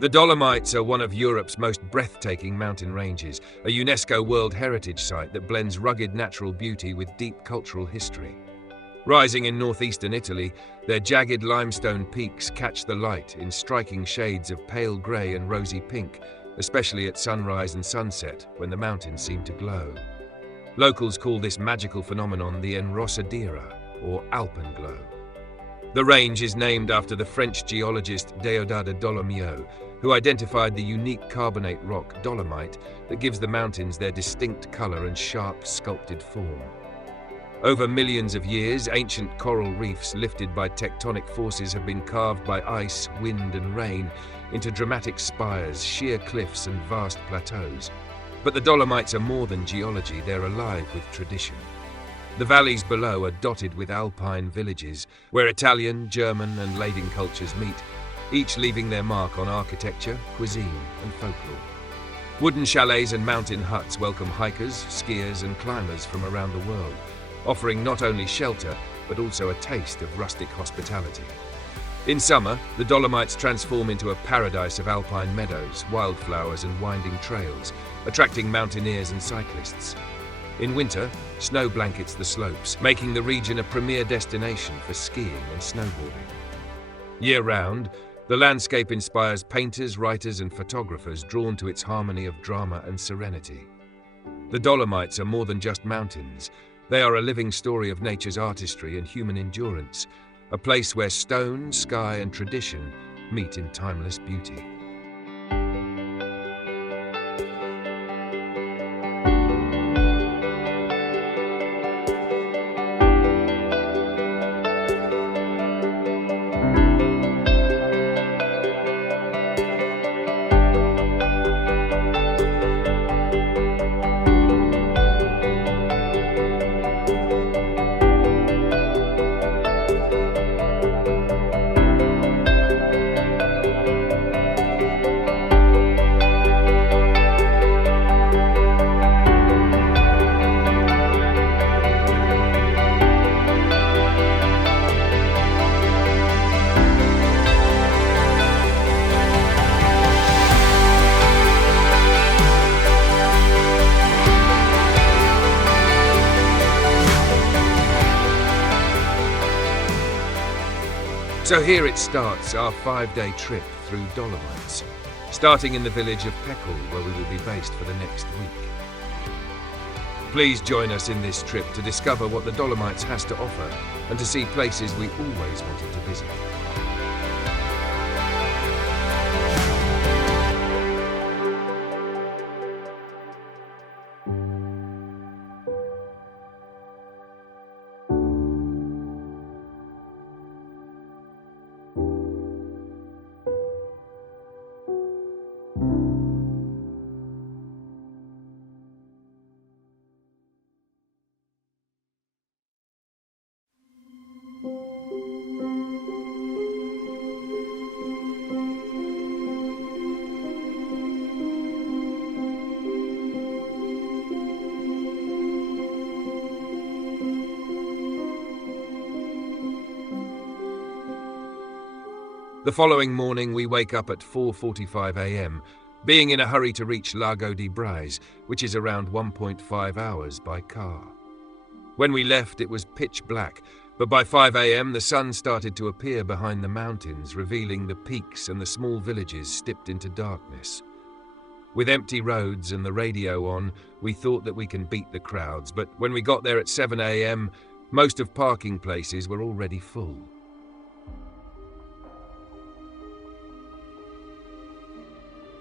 The Dolomites are one of Europe's most breathtaking mountain ranges, a UNESCO World Heritage Site that blends rugged natural beauty with deep cultural history. Rising in northeastern Italy, their jagged limestone peaks catch the light in striking shades of pale grey and rosy pink, especially at sunrise and sunset when the mountains seem to glow. Locals call this magical phenomenon the enrossadira, or alpenglow. The range is named after the French geologist Deodat de Dolomieu, who identified the unique carbonate rock dolomite that gives the mountains their distinct colour and sharp, sculpted form. Over millions of years, ancient coral reefs lifted by tectonic forces have been carved by ice, wind and rain into dramatic spires, sheer cliffs and vast plateaus. But the Dolomites are more than geology, they're alive with tradition. The valleys below are dotted with alpine villages, where Italian, German and Latin cultures meet, each leaving their mark on architecture, cuisine and folklore. Wooden chalets and mountain huts welcome hikers, skiers and climbers from around the world, offering not only shelter, but also a taste of rustic hospitality. In summer, the Dolomites transform into a paradise of alpine meadows, wildflowers and winding trails, attracting mountaineers and cyclists. In winter, snow blankets the slopes, making the region a premier destination for skiing and snowboarding. Year-round, the landscape inspires painters, writers and photographers drawn to its harmony of drama and serenity. The Dolomites are more than just mountains. They are a living story of nature's artistry and human endurance, a place where stone, sky and tradition meet in timeless beauty. So here it starts, our 5-day trip through Dolomites, starting in the village of Peckle, where we will be based for the next week. Please join us in this trip to discover what the Dolomites has to offer and to see places we always wanted to visit. The following morning we wake up at 4:45 a.m, being in a hurry to reach Lago di Brais, which is around 1.5 hours by car. When we left it was pitch black, but by 5 a.m. the sun started to appear behind the mountains, revealing the peaks and the small villages steeped into darkness. With empty roads and the radio on, we thought that we can beat the crowds, but when we got there at 7 a.m, most of parking places were already full.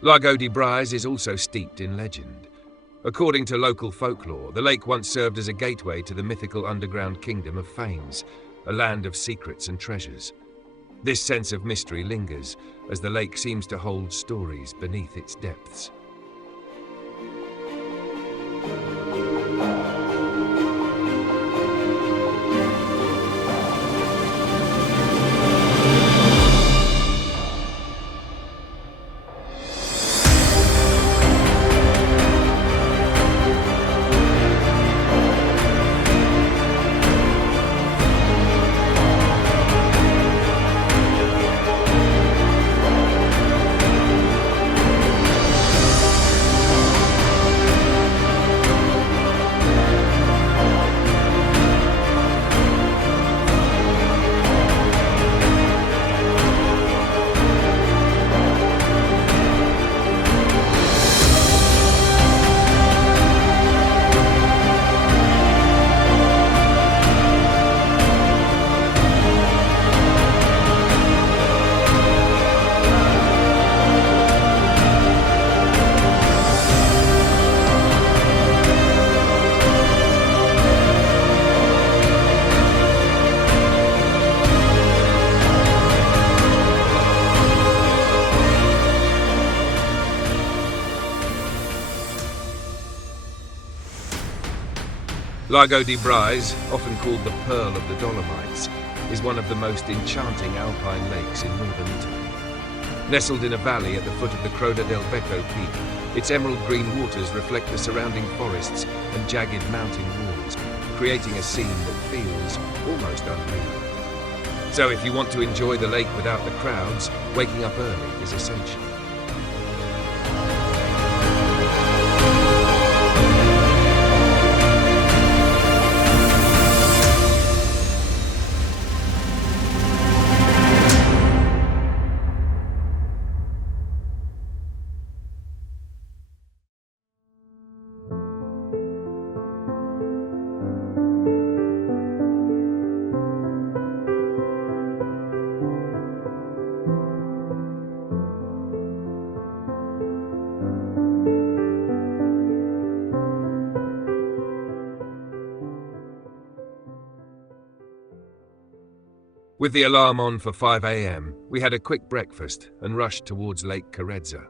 Lago di Brais is also steeped in legend. According to local folklore, the lake once served as a gateway to the mythical underground kingdom of Fanes, a land of secrets and treasures. This sense of mystery lingers, as the lake seems to hold stories beneath its depths. Lago di Brais, often called the Pearl of the Dolomites, is one of the most enchanting alpine lakes in northern Italy. Nestled in a valley at the foot of the Croda del Becco peak, its emerald green waters reflect the surrounding forests and jagged mountain walls, creating a scene that feels almost unreal. So if you want to enjoy the lake without the crowds, waking up early is essential. With the alarm on for 5 a.m., we had a quick breakfast and rushed towards Lake Carezza.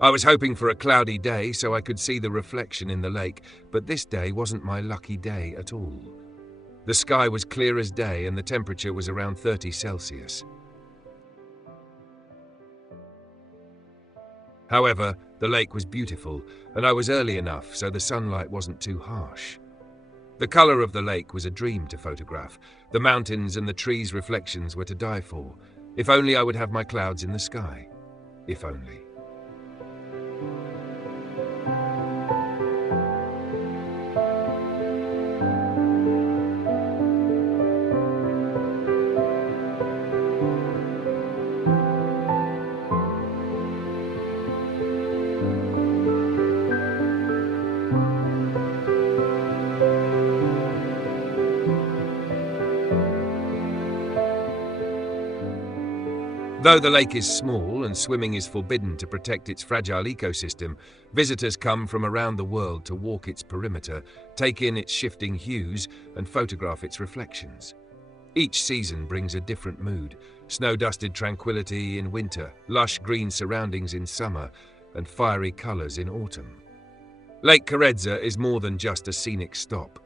I was hoping for a cloudy day so I could see the reflection in the lake, but this day wasn't my lucky day at all. The sky was clear as day and the temperature was around 30 Celsius. However, the lake was beautiful and I was early enough so the sunlight wasn't too harsh. The color of the lake was a dream to photograph. The mountains and the trees' reflections were to die for. If only I would have my clouds in the sky. If only. Though the lake is small and swimming is forbidden to protect its fragile ecosystem, visitors come from around the world to walk its perimeter, take in its shifting hues, and photograph its reflections. Each season brings a different mood: snow-dusted tranquility in winter, lush green surroundings in summer, and fiery colors in autumn. Lake Carezza is more than just a scenic stop.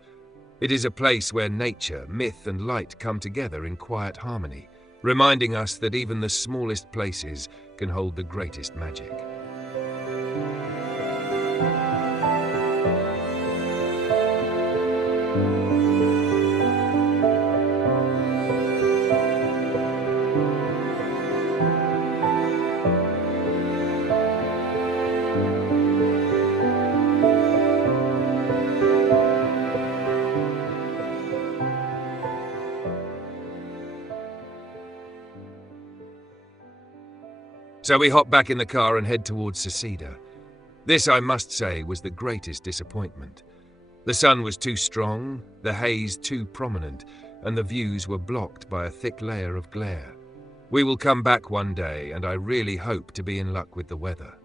It is a place where nature, myth, and light come together in quiet harmony, reminding us that even the smallest places can hold the greatest magic. So we hop back in the car and head towards Sicida. This, I must say, was the greatest disappointment. The sun was too strong, the haze too prominent, and the views were blocked by a thick layer of glare. We will come back one day, and I really hope to be in luck with the weather.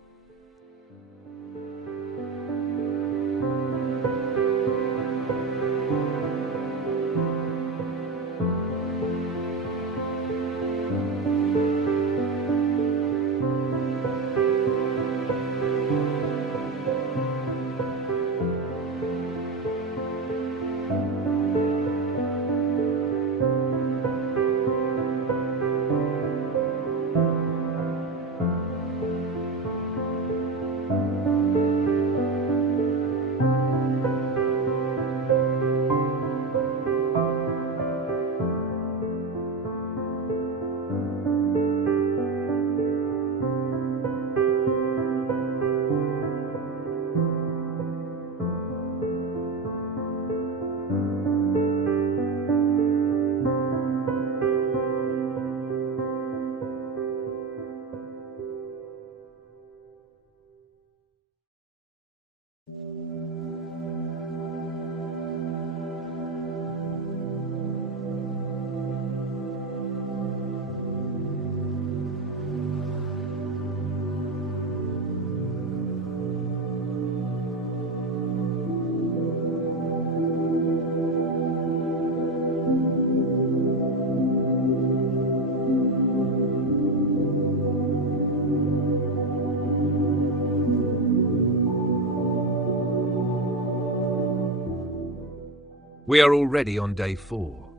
We are already on day 4.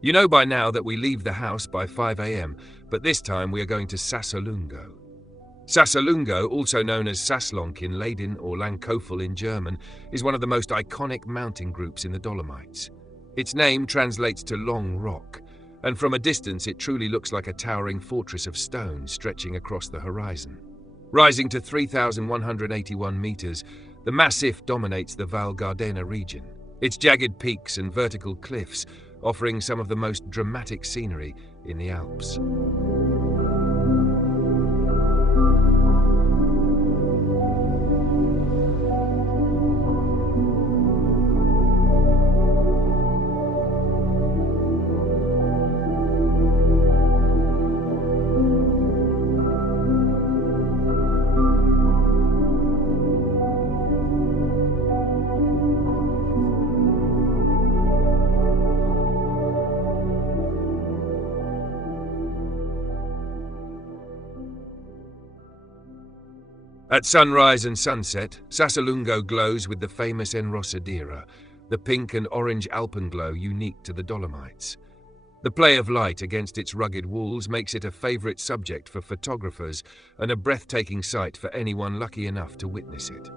You know by now that we leave the house by 5 a.m, but this time we are going to Sassolungo. Sassolungo, also known as Saslonk in Ladin or Langkofel in German, is one of the most iconic mountain groups in the Dolomites. Its name translates to Long Rock, and from a distance it truly looks like a towering fortress of stone stretching across the horizon. Rising to 3,181 meters, the massif dominates the Val Gardena region, its jagged peaks and vertical cliffs offering some of the most dramatic scenery in the Alps. At sunrise and sunset, Sassolungo glows with the famous Enrosadera, the pink and orange alpenglow unique to the Dolomites. The play of light against its rugged walls makes it a favorite subject for photographers and a breathtaking sight for anyone lucky enough to witness it.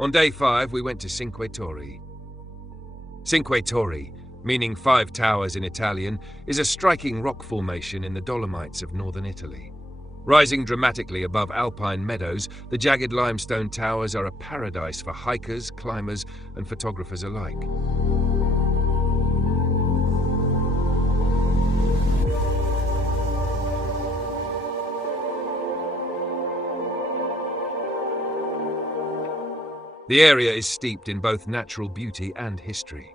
On day 5, we went to Cinque Torri. Cinque Torri, meaning 5 towers in Italian, is a striking rock formation in the Dolomites of northern Italy. Rising dramatically above alpine meadows, the jagged limestone towers are a paradise for hikers, climbers, and photographers alike. The area is steeped in both natural beauty and history.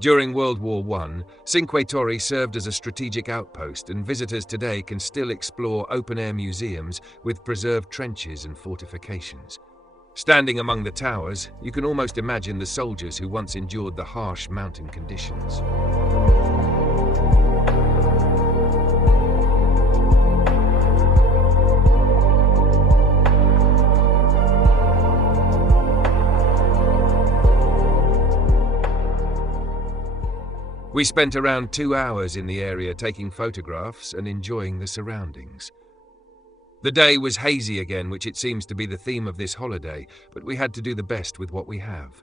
During World War I, Cinque Torri served as a strategic outpost, and visitors today can still explore open-air museums with preserved trenches and fortifications. Standing among the towers, you can almost imagine the soldiers who once endured the harsh mountain conditions. We spent around 2 hours in the area taking photographs and enjoying the surroundings. The day was hazy again, which it seems to be the theme of this holiday, but we had to do the best with what we have.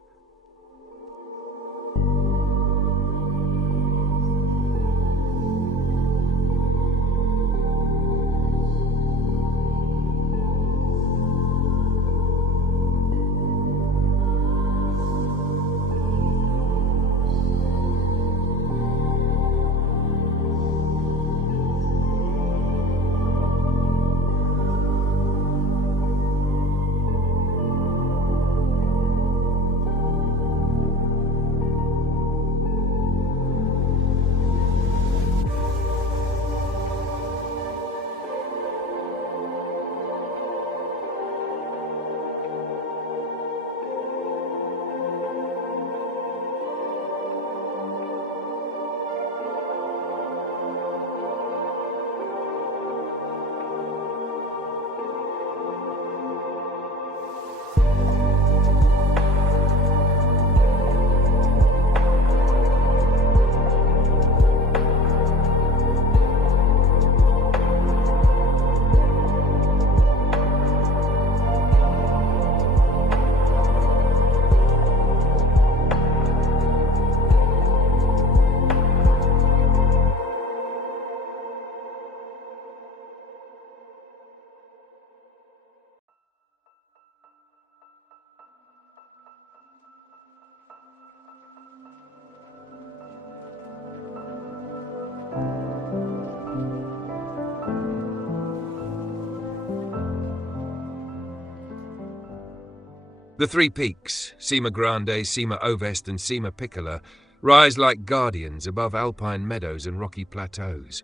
The three peaks, Cima Grande, Cima Ovest and Cima Piccola, rise like guardians above alpine meadows and rocky plateaus.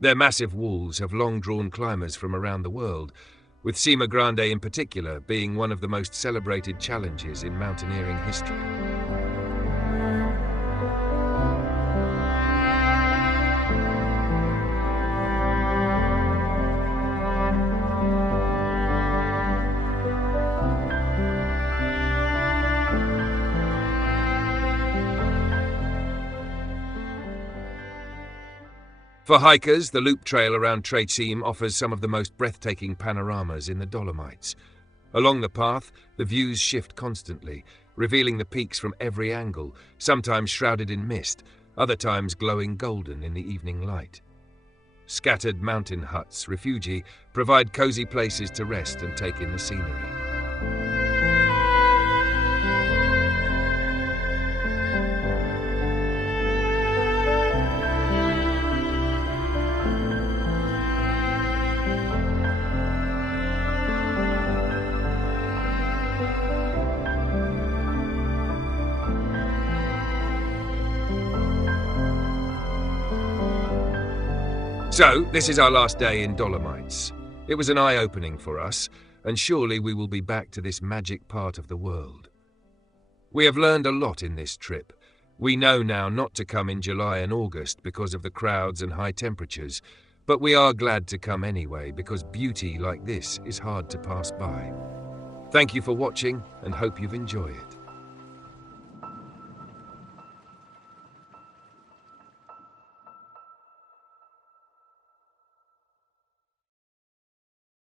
Their massive walls have long drawn climbers from around the world, with Cima Grande in particular being one of the most celebrated challenges in mountaineering history. For hikers, the loop trail around Tre Cime offers some of the most breathtaking panoramas in the Dolomites. Along the path, the views shift constantly, revealing the peaks from every angle, sometimes shrouded in mist, other times glowing golden in the evening light. Scattered mountain huts, refugi, provide cozy places to rest and take in the scenery. So, this is our last day in Dolomites. It was an eye-opening for us, and surely we will be back to this magic part of the world. We have learned a lot in this trip. We know now not to come in July and August because of the crowds and high temperatures, but we are glad to come anyway because beauty like this is hard to pass by. Thank you for watching and hope you've enjoyed it.